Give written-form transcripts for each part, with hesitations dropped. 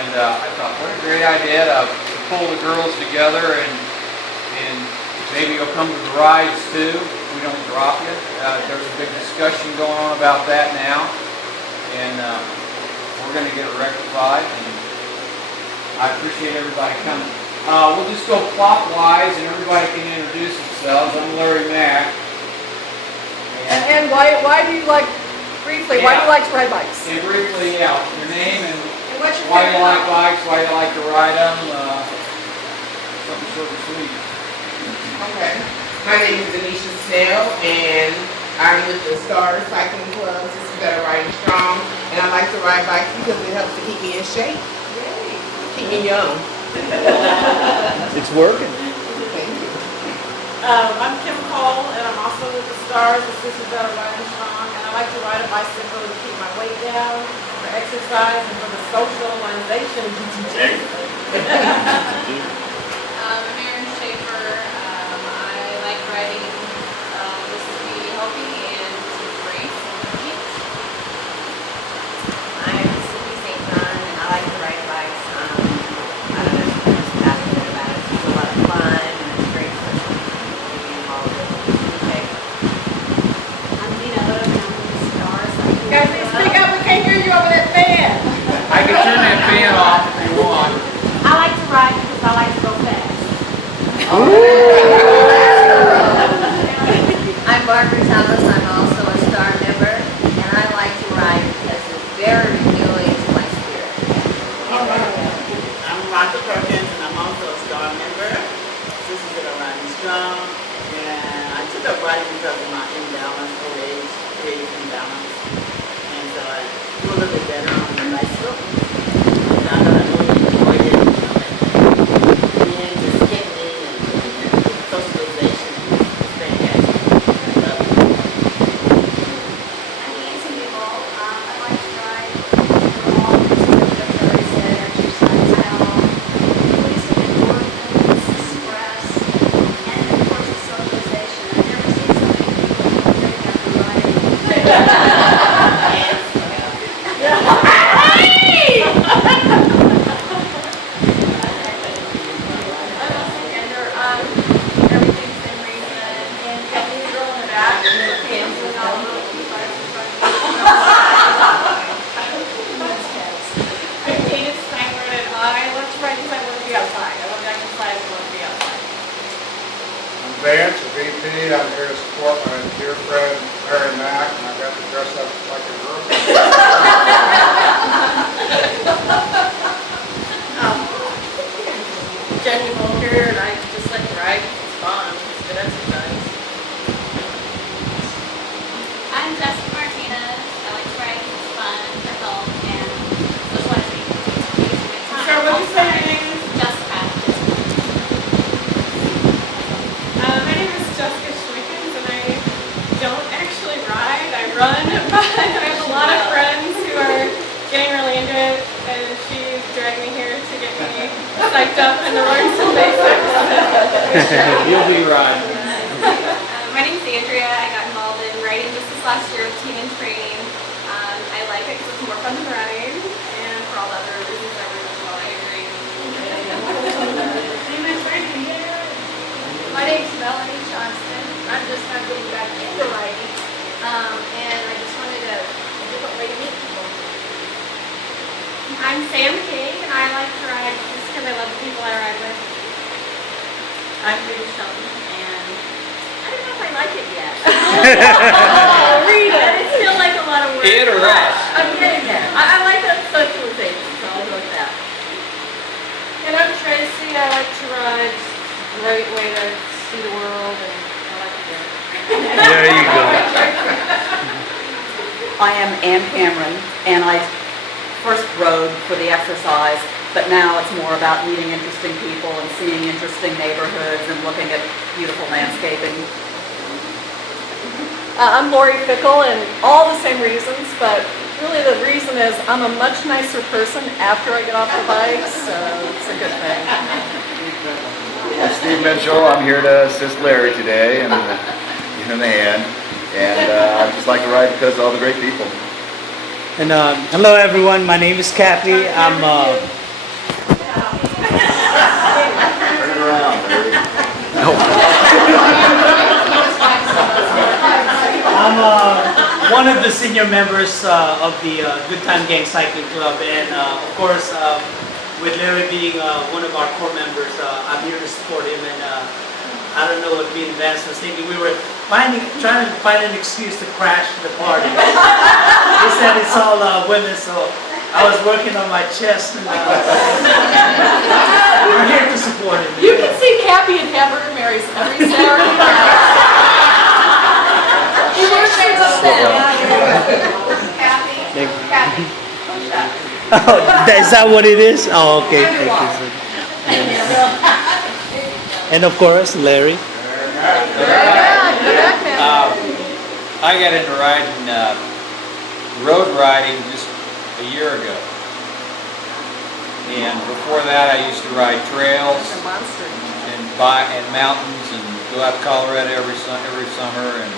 And I thought, what a great idea to pull the girls together and maybe you'll come to the rides too. We don't drop you. There's a big discussion going on about that now, and we're going to get it rectified. And I appreciate everybody coming. We'll just go clockwise, and everybody can introduce themselves. I'm Larry Mack. And why do you like, briefly, why do you like to ride bikes? And briefly, yeah, your name and what's your why you favorite like bike? bikes, why you like to ride them, something short and sweet. Okay. My name is Anisha Snell, and I'm with the Star Cycling Club, Sisters That Are Riding Strong, and I like to ride bikes because it helps to keep me in shape. Yay. Keep me young. It's working. Thank you. I'm Kim Cole, and I'm also with the Stars, the Sisters That Are Riding Strong, and I like to ride a bicycle to keep my weight down, for exercise, and for the socialization. I'm Erin Schaefer. I like riding just to be healthy and to race and compete. I'm Cindy St. John, and I like to ride bikes. I don't know, I'm just passionate about it. It's a lot of fun, and it's great for being involved with it. I'm Dina Odom, and I'm with the Stars. Guys, please speak up. We can't hear you over that fan. I can turn that fan off if you want. I like to ride because I like to go fast. I'm Barbara Thomas. I'm also a Star member, and I like to ride because it's very renewing to my spirit. I'm Rhonda Perkins, and I'm also a Star member. Sisters That Are Riding Strong, and I took up riding because of my imbalance, old age, creative imbalance, and so I do a little bit better on the bicycle. And now that I really enjoy it, being just getting in and socialization is fantastic. I love it. I'm Nancy Newell. I like to ride for all the exercise, release of endorphins, stress, and of course the socialization. I've never seen so many people drink after riding. Everything's been redone, and the little girl in the back, and doing all the little key bars in front of me. I'm Dana Steinberg, and I love to ride because I want to be outside. I love to exercise and want to be outside. I'm Vance, a VP. I'm here to support my dear friend Larry Mack, and I got to dress up like a girl. Jenny Mulker, and I just like to ride. It's fun. It's good exercise. I'm Jessica Martinez. I like to ride because it's fun, for health, and socializing. It's a good time. Sorry, what did you say your name is? Jessica. My name is Jessica Schwickens, and I don't actually ride. I run, but I have a lot of friends who are getting really into it, and she's dragged me here to get me psyched up and to learn some basics. You'll be riding. My name's Andrea. I got involved in riding just this last year with Team in Training. I like it because it's more fun than running, and for all the other reasons I really well, I agree. My name's Melanie Johnston. I'm just now getting back into riding, and I just wanted a different way to meet people. I'm Sam King, and I like to ride just because I love the people I ride with. I'm Rita Shelton, and I don't know if I like it yet. Oh, Rita. It's still like a lot of work. It or us. I'm getting there. I like that socialization, so I'll go with that. And I'm Tracy. I like to ride. It's a great way to see the world, and I like to drink. There you go. I am Ann Cameron, and I first rode for the exercise, but now it's more about meeting interesting people and seeing interesting neighborhoods and looking at beautiful landscaping. I'm Lori Fickle, and all the same reasons, but really the reason is I'm a much nicer person after I get off the bike, so it's a good thing. I'm Steve Mitchell. I'm here to assist Larry today and give him a hand. And I just like to ride because of all the great people. And hello everyone, my name is Kathy. I'm Turn it around, Larry. I'm one of the senior members of the Good Time Gang Cycling Club, and of course, with Larry being one of our core members, I'm here to support him. And I don't know what me and Vance was thinking. We were trying to find an excuse to crash the party. They said it's all women, so I was working on my chest, and we're here to support him. You can see Cappy and Hamburger Mary's every Saturday night. He works for them. Kathy. Oh, is that what it is? Oh, okay. Thank you. And of course, Larry. I got into riding, road riding just a year ago. And before that, I used to ride trails and mountains and go out to Colorado every summer. And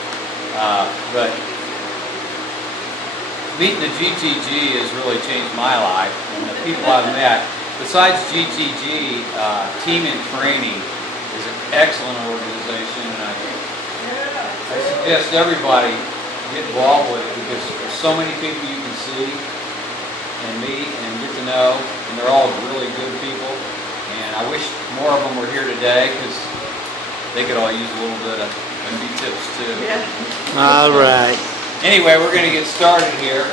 but meeting the GTG has really changed my life. And the people I've met, besides GTG, Team in Training is an excellent organization, and I suggest everybody get involved with it because there's so many people you can see and meet and get to know, and they're all really good people. And I wish more of them were here today because they could all use a little bit of maybe tips too. All right. Anyway, we're going to get started here.